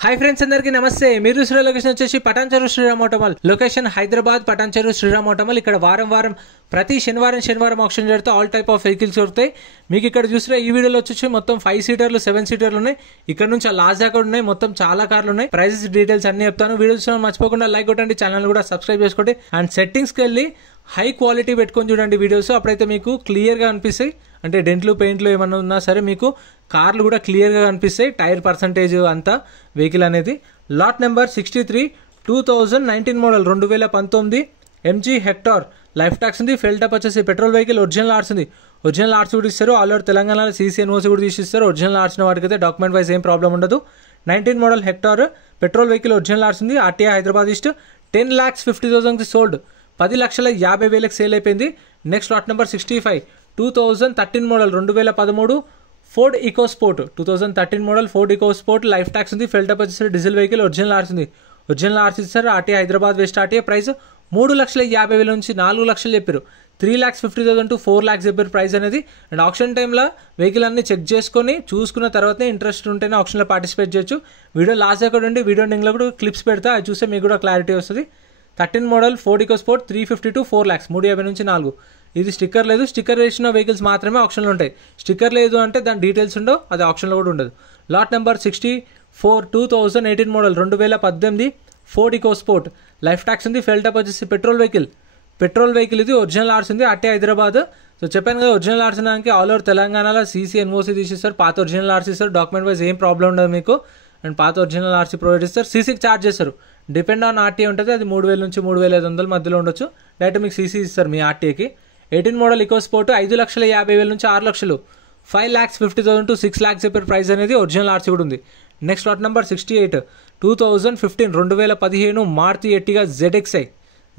Hi friends अंदरिकी नमस्ते మీరు చూసిన లొకేషన్ వచ్చేసి Patancheru Shriram auto mall location Hyderabad Patancheru Shriram auto mall ఇక్కడ వారం ప్రతి శనివారం ఆప్షన్ జరుగుతాయి ఆల్ టైప్ ఆఫ్ వెహికల్స్ దొరుకుతాయి మీకు ఇక్కడ చూసిన ఈ వీడియోలో వచ్చేసి మొత్తం 5 సీటర్లు 7 సీటర్లు ఉన్నాయి ఇక్కడ నుంచి ఆ లాస్ట్ దాకా ఉన్నాయి మొత్తం చాలా కార్లు ఉన్నాయి ప్రైసెస్ డీటెయిల్స్ అన్ని చెప్తాను వీడియో చూసిన మర్చిపోకుండా లైక్ కొట్టండి ఛానల్ కూడా సబ్స్క్రైబ్ చేసుకోండి అండ్ సెట్టింగ్స్ కి వెళ్ళి హై క్వాలిటీ పెట్టుకొని చూడండి వీడియోస్ అప్పుడైతే మీకు క్లియర్ గా అనిపిస్తాయి అంటే డెంట్లు పెయింట్లు ఏమన్నా ఉన్నా సరే మీకు కార్లు కూడా క్లియర్ గా కనిపిస్తాయి టైర్ పర్సంటేజ్ అంతా వెహికల్ అనేది lot number 63 2019 model 2019 MG hectare life tax ఉంది ఫెల్ టప్ వచ్చేసి పెట్రోల్ వెహికల్ ఒరిజినల్ ఆర్ట్స్ ఉంది ఒరిజినల్ ఆర్ట్స్ కూడా ఇస్తారు ఆల్ ఓవర్ తెలంగాణలో సీసీ ఎన్ఓసీ కూడా తీసిస్తారు ఒరిజినల్ ఆర్ట్స్ వాటికి అయితే డాక్యుమెంట్ వైజ్ ఏం ప్రాబ్లం ఉండదు 19 model hectare petrol vehicle original ఆర్ట్స్ ఉంది ఆర్టీఐ హైదరాబాద్ ఈస్ట్ 10,50,000 కి సోల్డ్ 10,50,000 సేల్ అయిపోయింది next lot number 65 2013 model 2013 Ford EcoSport 2013 model Ford EcoSport life tax ఉంది ఫెల్ టప్ వచ్చేసి డీజిల్ వెహికల్ ఒరిజినల్ ఆర్ట్స్ ఉంది ఒరిజినల్ ఆర్ట్స్ ఇస్తారు RTI Hyderabad west RTI price 3,50,000 నుంచి 4 లక్షలు చెప్పారు 3,50,000 to 4 lakhs చెప్పారు ప్రైస్ అనేది అండ్ ఆప్షన్ టైంలో వెహికల్ అన్ని చెక్ చేసుకొని చూసుకున్న తర్వాతనే ఇంట్రెస్ట్ ఉంటేనే ఆప్షన్లో పార్టిసిపేట్ చేయొచ్చు వీడియో లాస్ట్ దగ్గర ఉండి వీడియో ఎండింగ్లో కూడా క్లిప్స్ పెడతా అది చూస్తే మీకు కూడా క్లారిటీ వస్తుంది 13 model Ford EcoSport 350 to 4 lakhs 350 నుంచి 4 ఇది స్టిక్కర్ లేదు స్టిక్కర్ వేసిన వెహికల్స్ మాత్రమే ఆప్షన్లో ఉంటాయి స్టిక్కర్ లేదు అంటే దాని డీటెయిల్స్ ఉండవు అది ఆప్షన్లో కూడా ఉండదు lot number 64 2018 model 2018 Ford EcoSport life tax ఉంది ఫెల్ టప్ వచ్చేసి పెట్రోల్ వెహికల్ ఇది ఒరిజినల్ ఆర్ట్స్ ఉంది అట్టే హైదరాబాద్ సో చెప్పాను కదా ఒరిజినల్ ఆర్ట్స్ దానికి ఆల్ ఓవర్ తెలంగాణలో సీసీ ఎన్ఓసీ తీసిస్తారు పాత ఒరిజినల్ ఆర్ట్స్ ఇస్తారు డాక్యుమెంట్ వైజ్ ఏం ప్రాబ్లం ఉండదు మీకు అండ్ పాత ఒరిజినల్ ఆర్సీ ప్రొవైడ్ ఇస్తారు సీసీకి ఛార్జ్ చేస్తారు డిపెండ్ ఆన్ ఆర్టీఏ ఉంటుంది అది 3,000 నుంచి 3,500 మధ్యలో ఉండొచ్చు డైరెక్ట్ మీకు సీసీ ఇస్తారు మీ ఆర్టీఏకి 18 మోడల్ ఈకోస్పోర్ట్ 5,50,000 నుంచి 6 లక్షలు 5,50,000 to 6 lakhs చెప్పే ప్రైస్ అనేది ఒరిజినల్ ఆర్సీ కూడా ఉంది next lot number 68 2015 Maruti Ertiga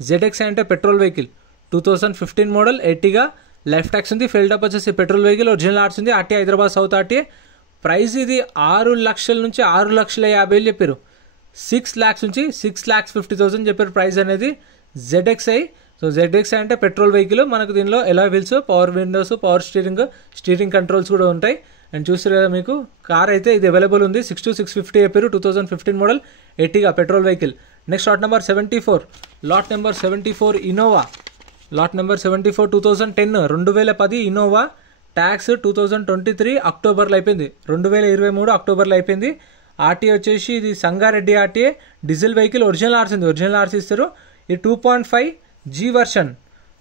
ZXI అంటే petrol vehicle 2015 model Ertiga life tax ఉంది ఫెల్ టప్ వచ్చేసి పెట్రోల్ వెహికల్ ఒరిజినల్ ఆర్ట్స్ ఉంది RTI Hyderabad south RTA price ఇది 6 లక్షల నుంచి 6,50,000 చెప్పారు 6 lakhs నుంచి 6,50,000 చెప్పారు ప్రైస్ అనేది జెడ్ఎక్స్ఐ సో జెడ్ఎక్స్ఐ అంటే పెట్రోల్ వెహికల్ మనకు దీనిలో alloy wheels power Windows power steering controls కూడా ఉంటాయి అండ్ చూసారు కదా మీకు కార్ అయితే ఇది అవైలబుల్ ఉంది 6,50 చెప్పారు 2015 model Ertiga petrol vehicle next lot number 74 Innova lot number 74 2010 Innova tax 2023 అక్టోబర్లో అయిపోయింది 2023 అక్టోబర్లో అయిపోయింది ఆర్టీఏ వచ్చేసి ఇది Sangareddy RTA diesel vehicle original RC ఉంది ఒరిజినల్ ఆర్సీ ఇస్తారు ఇది 2.5 G version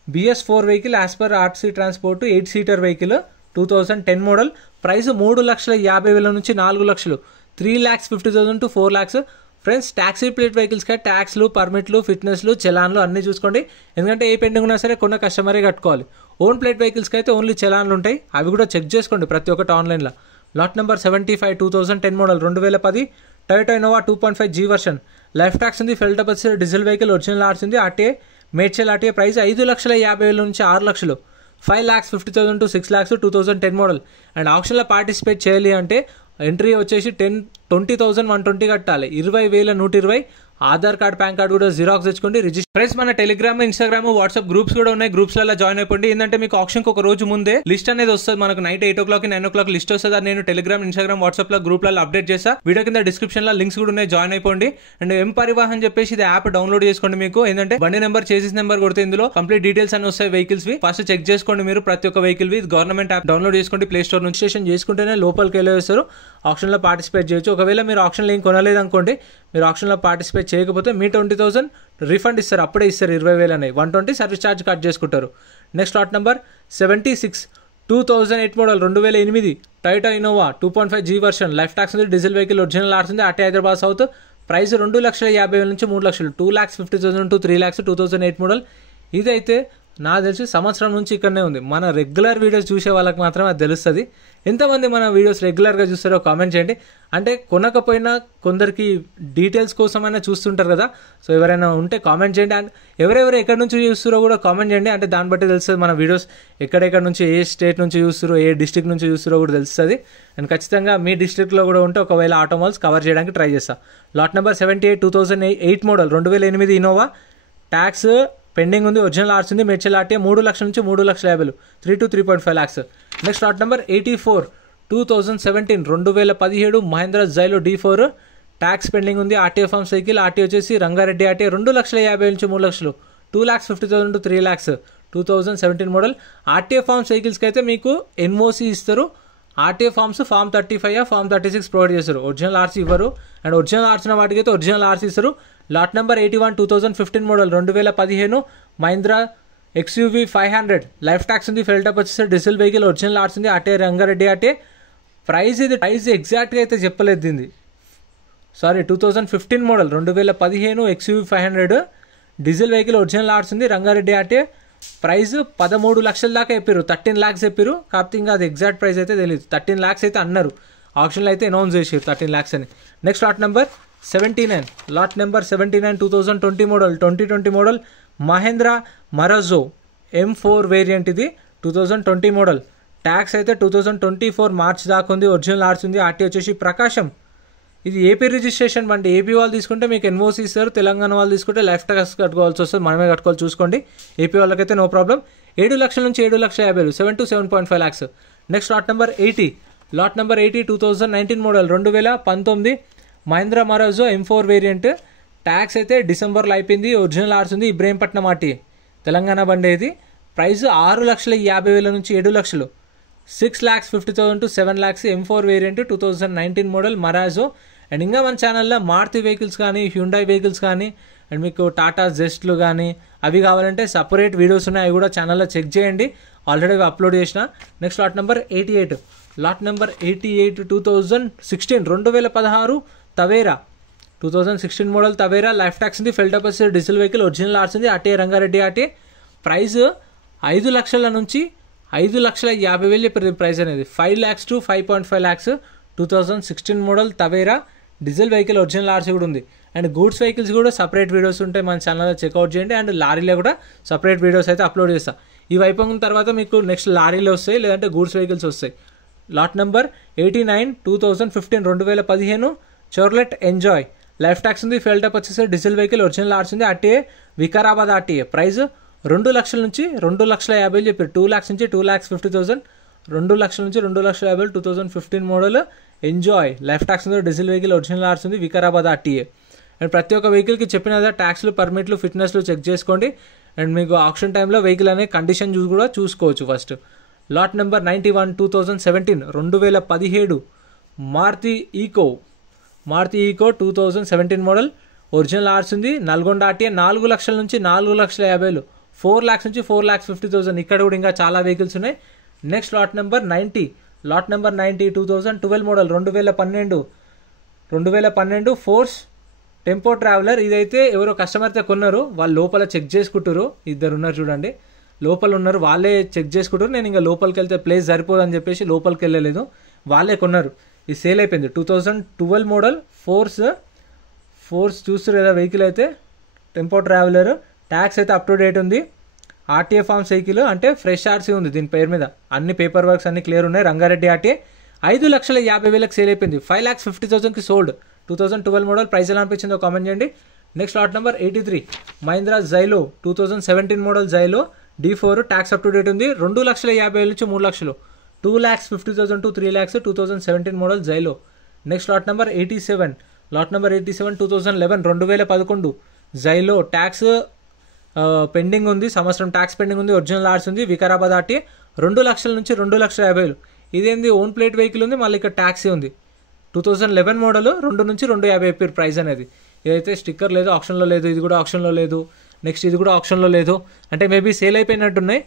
BS4 vehicle as per RTC transport 8 seater vehicle 2010 model price 3,50,000 నుంచి 4 లక్షలు 3,50,000 to 4 lakhs friends taxi plate వెహికల్స్కి ట్యాక్స్లు పర్మిట్లు ఫిట్నెస్లు చలాన్లు అన్నీ చూసుకోండి ఎందుకంటే ఏ పెండింగ్ ఉన్నా సరే కొన్న కస్టమరే కట్టుకోవాలి ఓన్ ప్లేట్ వెహికల్స్కి అయితే ఓన్లీ చలాన్లు ఉంటాయి అవి కూడా చెక్ చేసుకోండి ప్రతి ఒక్కటి ఆన్లైన్లో lot number 75 2010 model 2010 Toyota Innova 2.5 G version life tax ఉంది ఫెల్ టప్ వచ్చి డీజిల్ వెహికల్ ఒరిజినల్ ఆర్ట్స్ ఉంది ఆర్టీఏ మేడ్చల్ ఆర్టీఏ ప్రైస్ 5,50,000 నుంచి 6 లక్షలు 5,50,000 to 6 lakhs 2010 మోడల్ అండ్ ఆప్షన్లో పార్టిసిపేట్ చేయాలి అంటే ఎంట్రీ వచ్చేసి 20,120 కట్టాలి 20,120 ఆధార్ కార్డ్ పాన్ కార్డ్ కూడా జిరాక్స్ తెచ్చుకోండి రిజిస్టర్ ఫ్రెండ్స్ మన టెలిగ్రామ్ ఇన్స్టాగ్రామ్ వాట్సాప్ గ్రూప్స్ కూడా ఉన్నాయి గ్రూప్స్లలో జాయిన్ అయిపోండి ఏంటంటే మీకు ఆప్షన్కి ఒక రోజు ముందే లిస్ట్ అనేది వస్తుంది మనకు నైట్ 8 o'clock 9 o'clock లిస్ట్ వస్తుంది అది నేను టెలిగ్రామ్ ఇన్స్టాగ్రామ్ వాట్సాప్ లో గ్రూప్లలో అప్డేట్ చేస్తా వీడియో కింద డిస్క్రిప్షన్ లో లింక్స్ కూడా ఉన్నాయి జాయిన్ అయిపోండి అండ్ ఎం పరివాహన్ చెప్పేసి ఇది యాప్ డౌన్లోడ్ చేసుకోండి మీకు ఏంటంటే బండి నెంబర్ చేసేసి నెంబర్ కొడితే ఇందులో కంప్లీట్ డీటెయిల్స్ అని వస్తాయి వెహికల్స్ ఫస్ట్ చెక్ చేసుకోండి మీరు ప్రతి ఒక్క వెహికల్ ఇది గవర్నమెంట్ యాప్ డౌన్లోడ్ చేసుకోండి ప్లే స్టోర్ నుంచి రిజిస్ట్రేషన్ చేసుకుంటేనే లోపలికి వెళ్ళేస్తారు ఆప్షన్ లో పార్టిసిపేట్ చేయొచ్చు ఒకవేళ మీరు ఆప్షన్ లింక్ కొనలేదు అనుకోండి మీరు ఆప్షన్ లో పార్టిసిపేట్ చేయకపోతే మీ 20,000 రిఫండ్ ఇస్తారు అప్పుడే ఇస్తారు 20,000 అని 120 సర్వీస్ ఛార్జ్ కట్ చేసుకుంటారు next lot number 76 2008 model 2008 Toyota Innova 2.5 G version life tax ఉంది డీజిల్ వెహికల్ ఒరిజినల్ ఆర్ట్స్ ఉంది ఆర్టీ హైదరాబాద్ సౌత్ ప్రైస్ 2,50,000 నుంచి 3 లక్షలు 2,50,000 to 3 lakhs 2008 మోడల్ ఇదైతే నాకు తెలిసి సంవత్సరం నుంచి ఇక్కడనే ఉంది మన రెగ్యులర్ వీడియోస్ చూసే వాళ్ళకి మాత్రమే అది తెలుస్తుంది ఎంతమంది మన వీడియోస్ రెగ్యులర్గా చూస్తారో కామెంట్ చేయండి అంటే కొనకపోయినా కొందరికి డీటెయిల్స్ కోసమైనా చూస్తుంటారు కదా సో ఎవరైనా ఉంటే కామెంట్ చేయండి అండ్ ఎవరెవరు ఎక్కడి నుంచి చూస్తారో కూడా కామెంట్ చేయండి అంటే దాన్ని బట్టి తెలుస్తుంది మన వీడియోస్ ఎక్కడెక్కడ నుంచి ఏ స్టేట్ నుంచి చూస్తారో ఏ డిస్ట్రిక్ట్ నుంచి చూస్తారో కూడా తెలుస్తుంది అండ్ ఖచ్చితంగా మీ డిస్ట్రిక్ట్లో కూడా ఉంటే ఒకవేళ ఆటోమాల్స్ కవర్ చేయడానికి ట్రై చేస్తా lot number 78 2008 model 2008 Innova tax pending ఉంది ఒరిజినల్ ఆర్ట్స్ ఉంది మేడ్చల్ ఆర్టీఏ 3 లక్షల నుంచి 3,50,000 3 to 3.5 lakhs next lot number 84 2017 Mahindra Xylo D4 tax pending ఉంది. ఆర్టీఏ ఫామ్ సైకిల్, ఆర్టీ వచ్చేసి రంగారెడ్డి ఆర్టీ 2,50,000 నుంచి 3 లక్షలు, 2,50,000 to 3 lakhs 2017 model. RTA form సైకిల్స్కి అయితే మీకు ఎన్ఓసి ఇస్తారు. RTA forms form 35 form 36 provide చేస్తారు. ఒరిజినల్ ఆర్సీ ఇవ్వరు. అండ్ ఒరిజినల్ ఆర్సిన వాటికి అయితే ఒరిజినల్ ఆర్సీ ఇస్తారు. Lot number 81 2015 model 2015 Mahindra XUV 500 life tax ఉంది. ఫెల్ టాప్ వచ్చేసి డీజిల్ వెహికల్, ఒరిజినల్ ఆర్ట్స్ ఉంది. RTA Rangareddy RTA. ప్రైస్ ఎగ్జాక్ట్గా అయితే చెప్పలేదు దీన్ని, sorry 2015 model 2015 XUV 500 diesel vehicle, original ఆర్ట్స్ ఉంది. రంగారెడ్డి ఆర్టీఏ. ప్రైస్ 13 లక్షల దాకా చెప్పారు, 13 lakhs చెప్పారు. కాకపోతే ఇంకా అది ఎగ్జాక్ట్ ప్రైస్ అయితే తెలియదు. 13 lakhs అయితే అన్నారు. ఆప్షన్లో అయితే అనౌన్స్ చేసారు 13 lakhs అని. Next lot number 79, lot number 79 2020 model 2020 model Mahindra Marazzo M4 variant. ఇది 2020 మోడల్. ట్యాక్స్ అయితే 2024 మార్చ్ దాకా ఉంది. ఒరిజినల్ ఆర్ట్స్ ఉంది. ఆర్టీ వచ్చేసి ప్రకాశం. ఇది ఏపీ రిజిస్ట్రేషన్ బండి. ఏపీ వాళ్ళు తీసుకుంటే మీకు ఎన్ఓసి ఇస్తారు. తెలంగాణ వాళ్ళు తీసుకుంటే లైఫ్ ట్యాక్స్ కట్టుకోవాల్సి వస్తుంది. మనమే కట్టుకోవాలి, చూసుకోండి. ఏపీ వాళ్ళకైతే నో ప్రాబ్లం. 7 లక్షల నుంచి 7,50,000 7 to 7.5 lakhs. Next lot number 80, lot number 80 2019 model 2019 Mahindra Marazzo M4 variant. Tax అయితే డిసెంబర్లో అయిపోయింది. ఒరిజినల్ ఆర్ట్స్ ఉంది. ఇబ్రహీంపట్నం ఆర్టీ తెలంగాణ బండి ఇది. ప్రైస్ 6,50,000 నుంచి 7 లక్షలు, 6,50,000 to 7 lakhs. M4 variant 2019 model Marazzo. And ఇంకా మన ఛానల్లో మారుతి వెహికల్స్ కానీ, హ్యుండాయ్ వెహికల్స్ కానీ, అండ్ మీకు టాటా జెస్ట్లు కానీ అవి కావాలంటే సపరేట్ వీడియోస్ ఉన్నాయి. అవి కూడా ఛానల్లో చెక్ చేయండి. ఆల్రెడీ అవి అప్లోడ్ చేసిన. Next lot number 88, lot number 88 2016 2016 Tavera 2016 model Tavera. Life tax ఉంది. ఫెల్ టాప్ వచ్చేసి డీజిల్ వెహికల్, ఒరిజినల్ ఆర్ట్స్ ఉంది. RTA Rangareddy RT. ప్రైస్ 5 లక్షల నుంచి 5,50,000 చెప్పారు ప్రైస్ అనేది. 5 lakhs to 5.5 lakhs 2016 model Tavera. Diesel vehicle, original RC కూడా ఉంది. అండ్ గూడ్స్ వెహికల్స్ కూడా సపరేట్ వీడియోస్ ఉంటాయి, మన ఛానల్లో చెక్అవుట్ చేయండి. అండ్ లారీలో కూడా సపరేట్ వీడియోస్ అయితే అప్లోడ్ చేస్తాను. ఇవి అయిపోయిన తర్వాత మీకు నెక్స్ట్ లారీలో వస్తాయి, లేదంటే గూడ్స్ వెహికల్స్ వస్తాయి. Lot number 89 2015 2015 Chevrolet Enjoy. Life tax ఉంది. ఫెల్ టాప్ వచ్చేసి డీజిల్ వెహికల్, ఒరిజినల్ ఆర్ట్స్ ఉంది. RTA Vikarabad RTA. ప్రైస్ 2 లక్షల నుంచి 2,50,000 చెప్పారు. 2 lakhs నుంచి 2,50,000 2 లక్షల నుంచి 2,50,000 2015 మోడల్ ఎంజాయ్. లైఫ్ ట్యాక్స్ ఉంది. డీజిల్ వెహికల్, ఒరిజినల్ ఆర్ట్స్ ఉంది. వికారాబాద్ ఆర్టీఏ. అండ్ ప్రతి ఒక్క వెహికల్కి చెప్పిన ట్యాక్స్లు, పర్మిట్లు, ఫిట్నెస్లు చెక్ చేసుకోండి. అండ్ మీకు ఆప్షన్ టైంలో వెహికల్ అనే కండిషన్ కూడా చూసుకోవచ్చు first. Lot number 91 2017 2017 Maruti Eeco 2017 model, original ఆర్ట్స్ ఉంది. నల్గొండ ఆర్టీఏ. 4 లక్షల నుంచి 4,50,000 4 lakhs నుంచి 4,50,000. ఇక్కడ కూడా ఇంకా చాలా వెహికల్స్ ఉన్నాయి. Next lot number 90, lot number 90 2012 model 2012 force tempo traveller. ఇదైతే ఎవరో కస్టమర్తో కొన్నారు. వాళ్ళు లోపల చెక్ చేసుకుంటారు. ఇద్దరు ఉన్నారు చూడండి, లోపల ఉన్నారు. వాళ్ళే చెక్ చేసుకుంటారు. నేను ఇంకా లోపలికి వెళ్తే ప్లేస్ సరిపోదు అని చెప్పేసి లోపలికి వెళ్ళలేదు. వాళ్ళే కొన్నారు. ఇది సేల్ అయిపోయింది. 2012 మోడల్ ఫోర్స్ చూస్తారు కదా వెహికల్ అయితే, టెంపో ట్రావెలర్. ట్యాక్స్ అయితే అప్ టు డేట్ ఉంది. ఆర్టీఏ ఫామ్ సైకిల్ అంటే ఫ్రెష్ ఆర్సీ ఉంది దీని పేరు మీద. అన్ని పేపర్ వర్క్స్ అన్ని క్లియర్ ఉన్నాయి. రంగారెడ్డి ఆర్టీఏ. 5,50,000 సేల్ అయిపోయింది. 5,50,000 సోల్డ్. 2012 మోడల్. ప్రైస్ ఎలా అనిపించిందో కామెంట్ చేయండి. Next lot number 83 Mahindra Xylo 2017 model Xylo D4. Tax up to date ఉంది. 2,50,000 నుంచి 3 లక్షలు, 2,50,000 to 3 lakhs 2017 model Xylo. Next lot number 87, lot number 87 2011 Xylo. Tax pending ఉంది. సంవత్సరం ట్యాక్స్ పెండింగ్ ఉంది. ఒరిజినల్ ఆర్ట్స్ ఉంది. వికారాబాద్ ఆర్టీ. 2 లక్షల నుంచి 2,50,000. ఇదేంది ఓన్ ప్లేట్ వెహికల్ ఉంది, మళ్ళీ ఇక్కడ ట్యాక్సీ ఉంది. 2011 మోడల్ 2 నుంచి 2,50,000 చెప్పారు ప్రైస్ అనేది. ఇదైతే స్టిక్కర్ లేదు, ఆప్షన్లో లేదు. ఇది కూడా ఆప్షన్లో లేదు. నెక్స్ట్ ఇది కూడా ఆప్షన్లో లేదు. అంటే మేబీ సేల్ అయిపోయినట్టున్నాయి.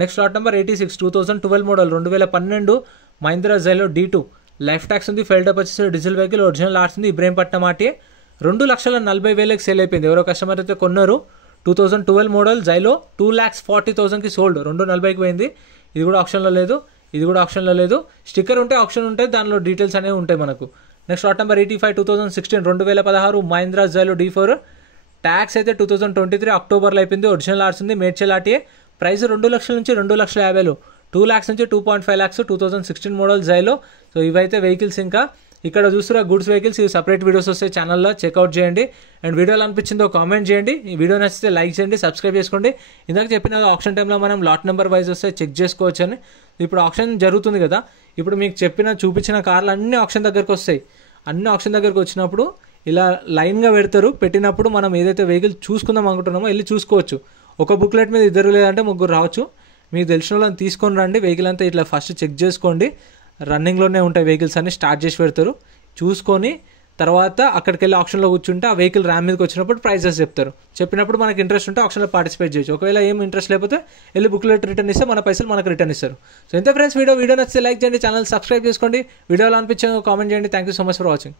Next lot number 86 2012 model 2012 Mahindra Xylo D2. Life tax ఉంది. ఫెల్ టాప్ వచ్చేసి డీజిల్ వెహికల్, ఒరిజినల్ ఆర్ట్స్ ఉంది. ఇబ్రహీంపట్నం ఆర్టీఏ. 2,40,000 సేల్ అయిపోయింది. ఎవరో కస్టమర్ అయితే కొన్నారు. 2012 మోడల్ జైలో 2,40,000 సోల్డ్. 2,40,000 పోయింది. ఇది కూడా ఆప్షన్లో లేదు. ఇది కూడా ఆప్షన్లో లేదు. స్టిక్కర్ ఉంటే ఆప్షన్ ఉంటుంది, దానిలో డీటెయిల్స్ అనేవి ఉంటాయి మనకు. Next lot number 85 2016 2016 Mahindra Xylo D4. Tax అయితే 2023 అక్టోబర్లో అయిపోయింది. ఒరిజినల్ ఆర్ట్స్ ఉంది. మేడ్చల్ ఆర్టీఏ. ప్రైస్ 2 లక్షల నుంచి 2,50,000, 2 lakhs నుంచి 2.5 lakhs 2016 మోడల్ జైలో. సో ఇవైతే వెహికల్స్. ఇంకా ఇక్కడ చూస్తున్న గూడ్స్ వెహికల్స్, ఇవి సపరేట్ వీడియోస్ వస్తాయి ఛానల్లో, చెక్అవుట్ చేయండి. అండ్ వీడియోలో అనిపించిందో కామెంట్ చేయండి. ఈ వీడియో నచ్చితే లైక్ చేయండి, సబ్స్క్రైబ్ చేసుకోండి. ఇందాక చెప్పిన ఆప్షన్ టైంలో మనం లాట్ నెంబర్ వైజ్ వస్తే చెక్ చేసుకోవచ్చు అని. ఇప్పుడు ఆప్షన్ జరుగుతుంది కదా, ఇప్పుడు మీకు చూపించిన కార్లు అన్ని ఆప్షన్ దగ్గరకు వస్తాయి. అన్ని ఆప్షన్ దగ్గరకు వచ్చినప్పుడు ఇలా లైన్గా పెడతారు. పెట్టినప్పుడు మనం ఏదైతే వెహికల్ చూసుకుందాం అనుకుంటున్నామో వెళ్ళి చూసుకోవచ్చు. ఒక బుక్లెట్ మీద 2 లేదంటే 3 రావచ్చు. మీకు తెలిసిన వాళ్ళని తీసుకొని రండి. వెహికల్ అంతా ఇట్లా ఫస్ట్ చెక్ చేసుకోండి. రన్నింగ్లోనే ఉంటాయి వెహికల్స్ అన్ని, స్టార్ట్ చేసి పెడతారు. చూసుకొని తర్వాత అక్కడికి వెళ్ళి ఆప్షన్లో కూర్చుంటే ఆ వెహికల్ ర్యామ్ మీదకి వచ్చినప్పుడు ప్రైజెస్ చెప్తారు. చెప్పినప్పుడు మనకి ఇంట్రెస్ట్ ఉంటే ఆప్షన్లో పార్టిసిపేట్ చేయొచ్చు. ఒకవేళ ఏం ఇంట్రెస్ట్ లేకపోతే వెళ్ళి బుక్లెట్ రిటర్న్ ఇస్తే మన పైసలు మనకు రిటర్న్ ఇస్తారు. సో ఇంత ఫ్రెండ్స్, వీడియో నచ్చితే లైక్ చేయండి, ఛానల్ సబ్స్క్రైబ్ చేసుకోండి. వీడియోలో అనిపించే కామెంట్ చేయండి. Thank you so much for watching.